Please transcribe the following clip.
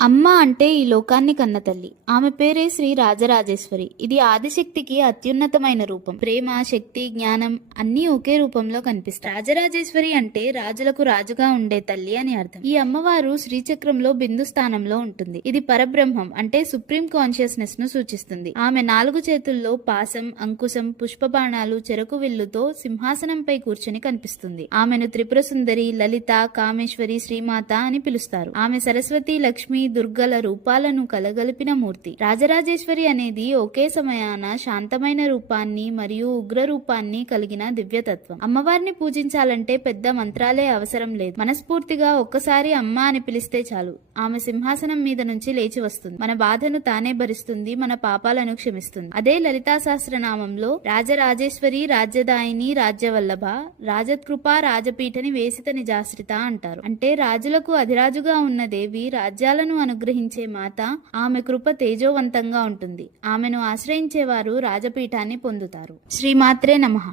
అమ్మ అంటే ఈ లోకాన్ని కన్న తల్లి. ఆమె పేరే శ్రీ రాజరాజేశ్వరి. ఇది ఆదిశక్తికి అత్యున్నతమైన రూపం. ప్రేమ శక్తి జ్ఞానం అన్నీ ఒకే రూపంలో కనిపిస్తాయి. రాజరాజేశ్వరి అంటే రాజులకు రాజుగా ఉండే తల్లి అని అర్థం. ఈ అమ్మవారు శ్రీచక్రంలో బిందు స్థానంలో ఉంటుంది. ఇది పరబ్రహ్మం అంటే సుప్రీం కాన్షియస్నెస్ను సూచిస్తుంది. ఆమె నాలుగు చేతుల్లో పాసం అంకుశం పుష్పబాణాలు చెరకు విల్లుతో సింహాసనంపై కూర్చొని కనిపిస్తుంది. ఆమెను త్రిపుర సుందరి లలిత కామేశ్వరి శ్రీమాత అని పిలుస్తారు. ఆమె సరస్వతి లక్ష్మి దుర్గల రూపాలను కలగలిపిన మూర్తి. రాజరాజేశ్వరి అనేది ఒకే సమయాన శాంతమైన రూపాన్ని మరియు ఉగ్ర రూపాన్ని కలిగిన దివ్యతత్వం. అమ్మవారిని పూజించాలంటే పెద్ద మంత్రాలే అవసరం లేదు. మనస్ఫూర్తిగా ఒక్కసారి అమ్మ అని పిలిస్తే చాలు. ఆమె సింహాసనం మీద నుంచి లేచి వస్తుంది. మన బాధను తానే భరిస్తుంది మన పాపాలను క్షమిస్తుంది. అదే లలితా సహస్రనామంలో రాజరాజేశ్వరి రాజ్యదాయిని రాజ్యవల్లభ రాజకృప రాజపీఠని వేసిత నిజాశ్రిత అంటారు. అంటే రాజులకు అధిరాజుగా ఉన్న దేవి రాజ్యాలను అనుగ్రహించే మాత ఆమె కృప తేజోవంతంగా ఉంటుంది. ఆమెను ఆశ్రయించేవారు రాజపీఠాన్ని పొందుతారు. శ్రీమాత్రే నమః.